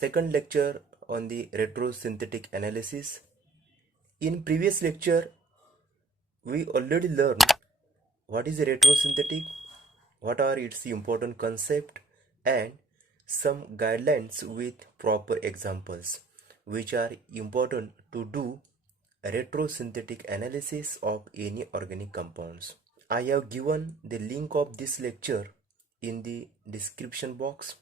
Second lecture on the retrosynthetic analysis. In previous lecture, we already learned what is a retrosynthetic, what are its important concept, and some guidelines with proper examples which are important to do retrosynthetic analysis of any organic compounds. I have given the link of this lecture in the description box.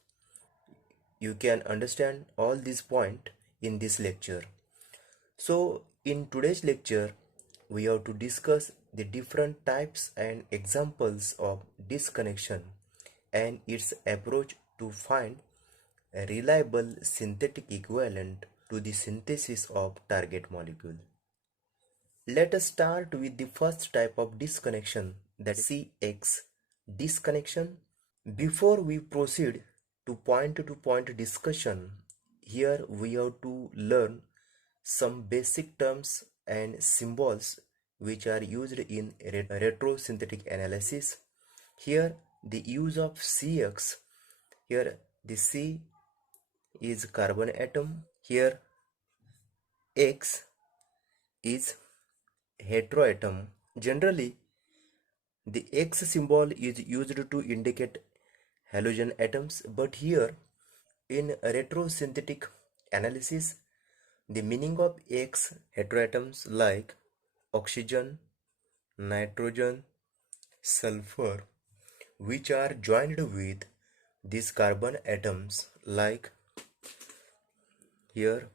You can understand all these points in this lecture. So in today's lecture, we have to discuss the different types and examples of disconnection and its approach to find a reliable synthetic equivalent to the synthesis of target molecule. Let us start with the first type of disconnection, that is C-X disconnection. Before we proceed to point-to-point discussion, here we have to learn some basic terms and symbols which are used in retrosynthetic analysis. Here the use of C-X, here the C is carbon atom, here X is heteroatom. Generally, the X symbol is used to indicate halogen atoms, but here in retrosynthetic analysis, the meaning of X heteroatoms like oxygen, nitrogen, sulfur, which are joined with these carbon atoms, like here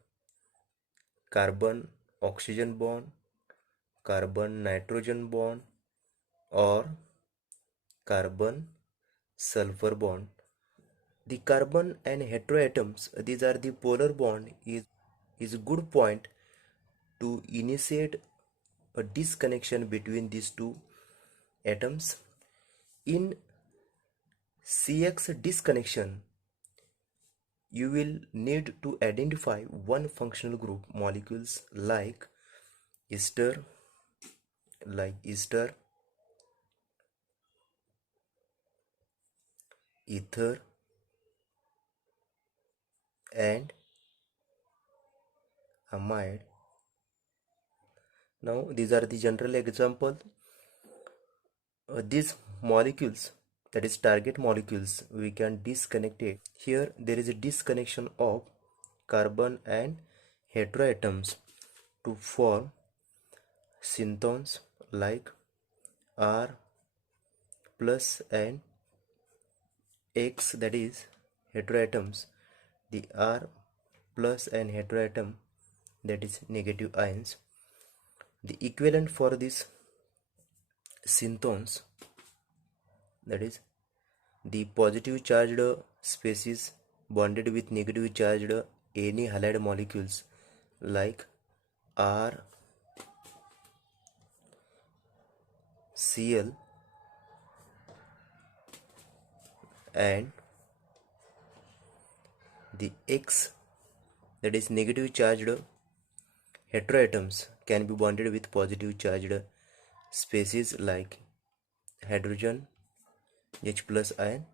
carbon oxygen bond, carbon nitrogen bond, or carbon sulfur bond. The carbon and heteroatoms, these are the polar bond, is a good point to initiate a disconnection between these two atoms. In C-X disconnection, you will need to identify one functional group molecules like ester, ether, and amide. Now these are the general example. These molecules, that is target molecules, we can disconnect it. Here there is a disconnection of carbon and heteroatoms to form synthons like R plus and X, that is heteroatoms. The R plus and heteroatom, that is negative ions. The equivalent for this synthons, that is the positive charged species bonded with negative charged any halide molecules like R Cl and the X, that is negative charged heteroatoms, can be bonded with positive charged species like hydrogen H plus ion.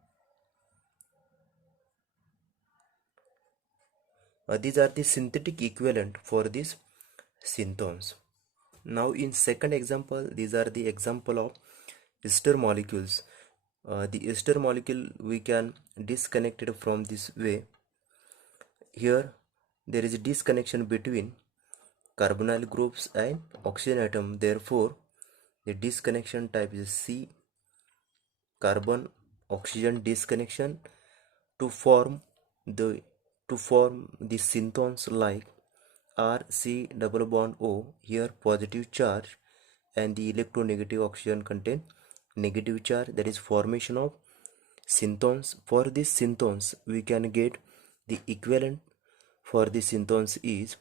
These are the synthetic equivalent for these synthons. Now in second example, these are the example of ester molecules. The ester molecule we can disconnect it from this way. Here there is a disconnection between carbonyl groups and oxygen atom. Therefore, the disconnection type is C, carbon oxygen disconnection, to form the synthons like R C double bond O. Here positive charge and the electronegative oxygen contain negative charge, that is formation of synthons. For these synthons we can get the equivalent for the synthons is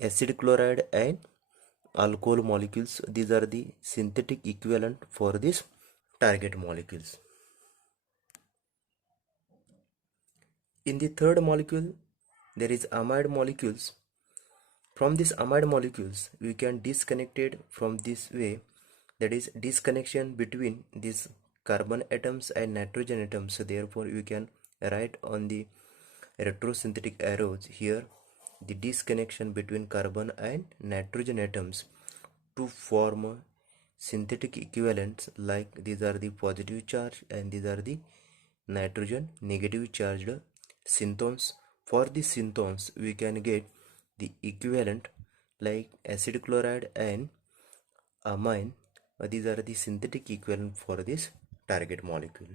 acid chloride and alcohol molecules. These are the synthetic equivalent for these target molecules. In the third molecule, there is amide molecules. From these amide molecules we can disconnect it from this way, that is disconnection between these carbon atoms and nitrogen atoms. So therefore you can write on the retrosynthetic arrows here, the disconnection between carbon and nitrogen atoms to form synthetic equivalents, like these are the positive charge and these are the nitrogen negative charged synthons. For the synthons we can get the equivalent like acid chloride and amine. These are the synthetic equivalent for this target molecule.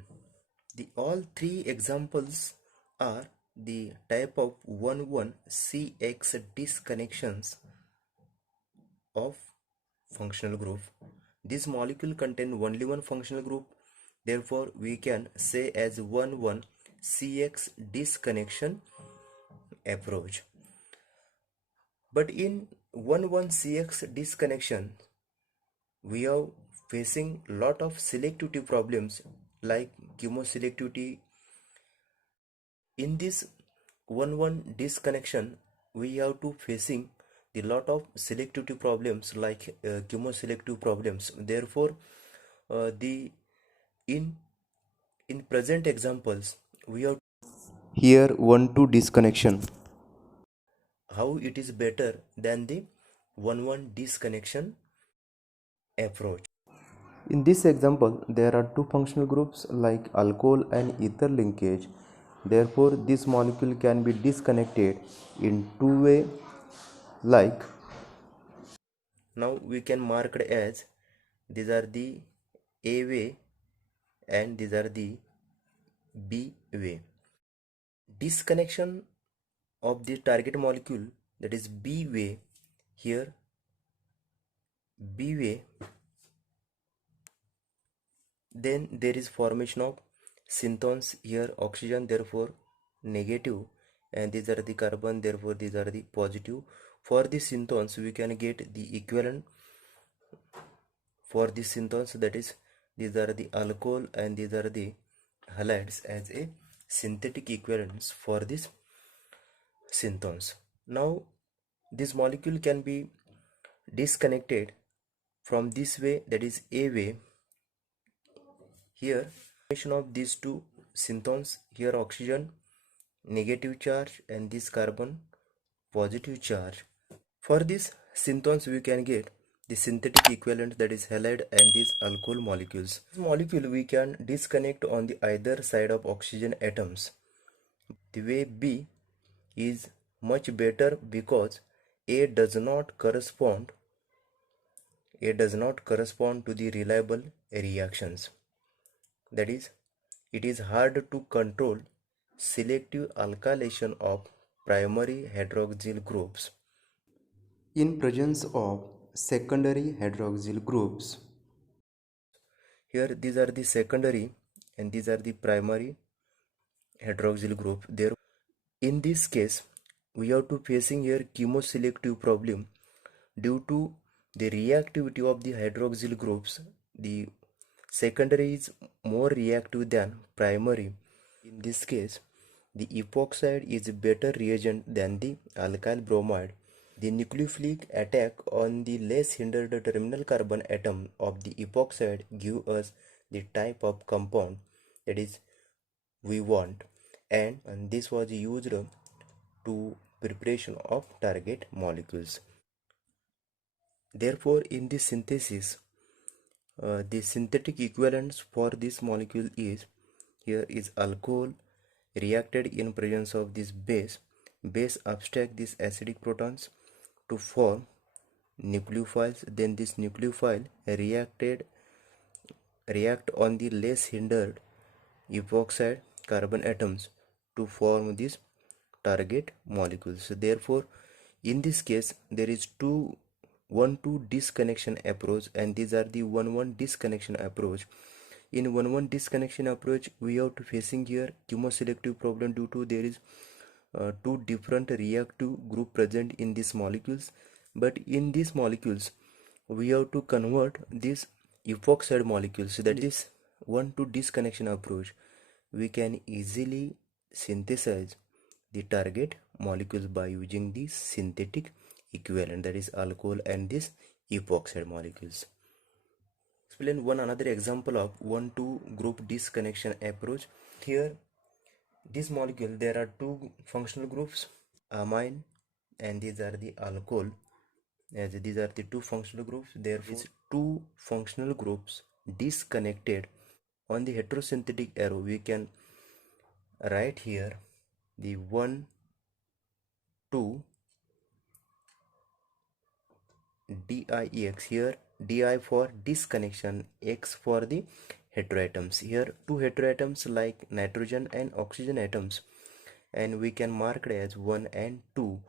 The all three examples are the type of 1,1 C-X disconnections of functional group. This molecule contains only one functional group, therefore we can say as 1,1 C-X disconnection approach. But in 1,1 C-X disconnection we are facing lot of selectivity problems like chemoselectivity. In this 1,1 disconnection we have to facing the lot of selectivity problems like chemoselective problems. Therefore the in present examples we have here 1,2 disconnection. How it is better than the 1,1 disconnection approach? In this example, there are two functional groups like alcohol and ether linkage. Therefore, this molecule can be disconnected in two ways. Like now we can mark it as these are the A way and these are the B way. Disconnection of the target molecule, that is B way, here B way, then there is formation of synthons, here oxygen, therefore negative, and these are the carbon, therefore these are the positive. For the synthons we can get the equivalent for the synthons, that is these are the alcohol and these are the halides as a synthetic equivalents for this synthons. Now this molecule can be disconnected from this way, that is A way. Here formation of these two synthons, here oxygen negative charge and this carbon positive charge. For this synthons we can get the synthetic equivalent, that is halide and these alcohol molecules. This molecule we can disconnect on the either side of oxygen atoms. The way B is much better because A does not correspond to the reliable reactions. That is, it is hard to control selective alkylation of primary hydroxyl groups in presence of secondary hydroxyl groups. Here these are the secondary and these are the primary hydroxyl group. There in this case we have to facing here chemoselective problem due to the reactivity of the hydroxyl groups. The secondary is more reactive than primary. In this case the epoxide is a better reagent than the alkyl bromide. The nucleophilic attack on the less hindered terminal carbon atom of the epoxide give us the type of compound that is we want, and this was used to preparation of target molecules. Therefore in this synthesis the synthetic equivalents for this molecule is, here is alcohol reacted in presence of this base abstract these acidic protons to form nucleophiles, then this nucleophile react on the less hindered epoxide carbon atoms to form these target molecules. Therefore in this case there is 1,2 disconnection approach and these are the 1,1 disconnection approach. In 1,1 disconnection approach we have to facing here chemoselective problem due to there is two different reactive group present in these molecules, but in these molecules we have to convert these epoxide molecules. So that is 1,2 disconnection approach. We can easily synthesize the target molecules by using the synthetic equivalent, that is alcohol and this epoxide molecules. Explain one another example of 1,2 group disconnection approach. Here this molecule there are two functional groups, amine and these are the alcohol. As these are the two functional groups, therefore these two functional groups disconnected. On the heterosynthetic arrow we can write here the 1 2 DIEX, here Di for disconnection, X for the heteroatoms. Here two heteroatoms like nitrogen and oxygen atoms, and we can mark it as 1 and 2.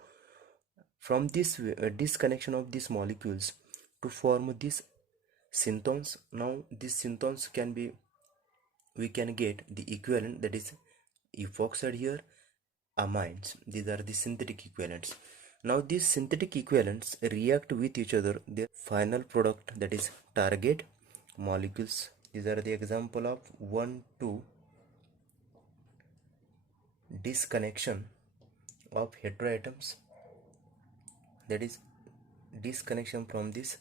From this disconnection of these molecules to form these synthons. Now these synthons can be, we can get the equivalent, that is epoxide here, amines. These are the synthetic equivalents. Now these synthetic equivalents react with each other, their final product, that is target molecules. These are the example of 1 2 disconnection of heteroatoms, that is disconnection from this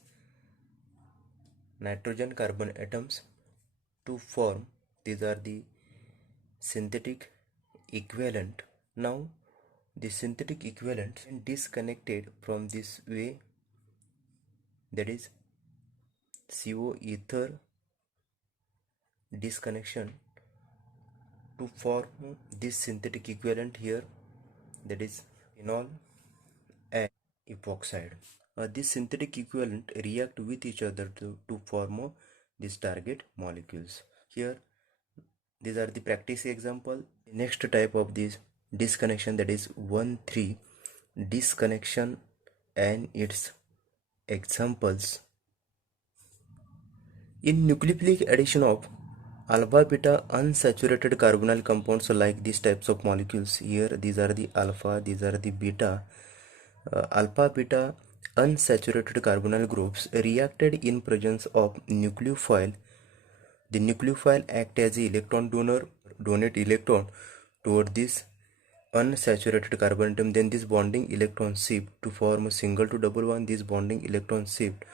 nitrogen carbon atoms to form, these are the synthetic equivalent. Now the synthetic equivalent disconnected from this way, that is CO ether disconnection to form this synthetic equivalent here, that is phenol and epoxide. This synthetic equivalent react with each other to form these target molecules. Here these are the practice example. Next type of this disconnection, that is 1,3 disconnection and its examples. In nucleophilic addition of alpha beta unsaturated carbonyl compounds like these types of molecules, here these are the alpha, these are the beta. Alpha beta unsaturated carbonyl groups reacted in presence of nucleophile. The nucleophile act as an electron donor, donate electron toward this unsaturated carbon atom. Then this bonding electron shift to form a single to double bond. This bonding electron shift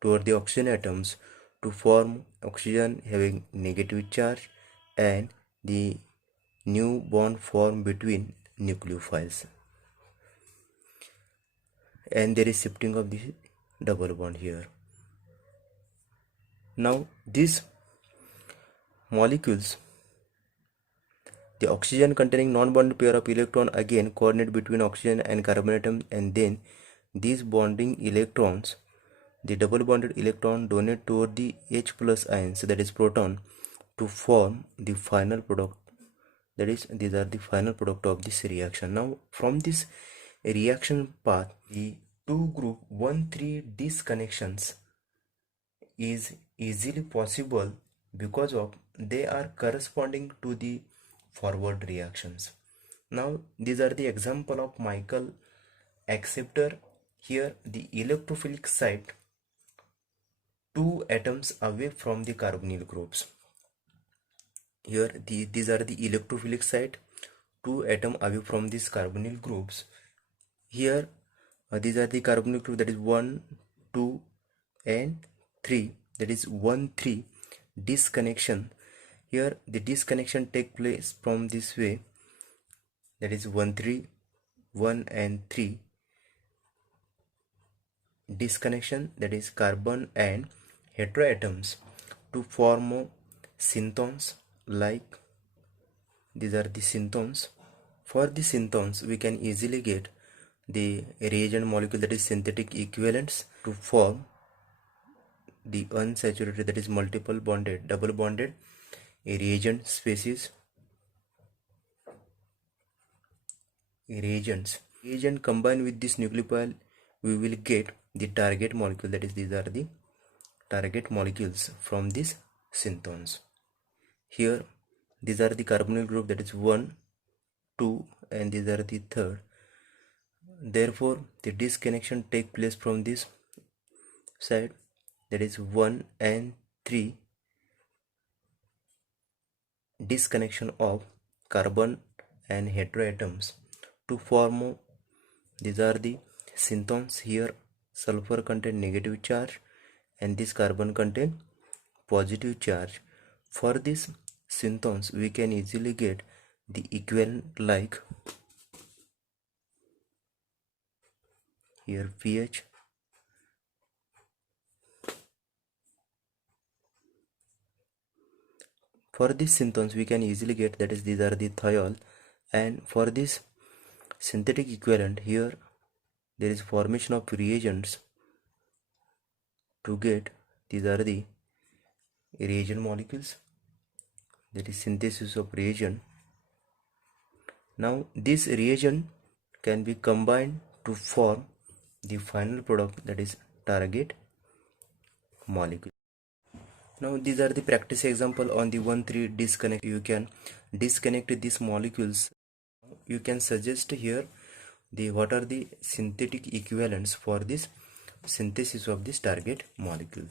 toward the oxygen atoms to form oxygen having negative charge, and the new bond form between nucleophiles, and there is shifting of the double bond here. Now these molecules, the oxygen containing non-bonded pair of electron again coordinate between oxygen and carbon atom, and then these bonding electrons, the double bonded electron donate toward the H plus ions, that is proton, to form the final product, that is these are the final product of this reaction. Now from this reaction path, the two group 1,3 disconnections is easily possible because of they are corresponding to the forward reactions. Now these are the example of Michael acceptor. Here the electrophilic site, two atoms away from the carbonyl groups. Here these are the electrophilic site, two atoms away from these carbonyl groups. Here these are the carbonyl group, that is 1 2 and 3, that is 1,3 disconnection. Here the disconnection take place from this way, that is 1,3 1 and 3 disconnection, that is carbon and heteroatoms to form synthons, like these are the synthons. For the synthons we can easily get the reagent molecule, that is synthetic equivalents, to form the unsaturated, that is multiple bonded, double bonded reagent species. Reagent combined with this nucleophile, we will get the target molecule, that is these are the target molecules from these synthons. Here these are the carbonyl group, that is 1 2 and these are the third. Therefore the disconnection take place from this side, that is 1 and 3 disconnection of carbon and heteroatoms to form, these are the synthons. Here sulfur contain negative charge and this carbon contain positive charge. For this synthons we can easily get the equivalent like here pH, for these synthons we can easily get, that is these are the thiol, and for this synthetic equivalent here there is formation of reagents to get, these are the reagent molecules, that is synthesis of reagent. Now this reagent can be combined to form the final product, that is target molecule. Now these are the practice example on the 1,3 disconnect. You can disconnect these molecules. You can suggest here the what are the synthetic equivalents for this synthesis of this target molecule.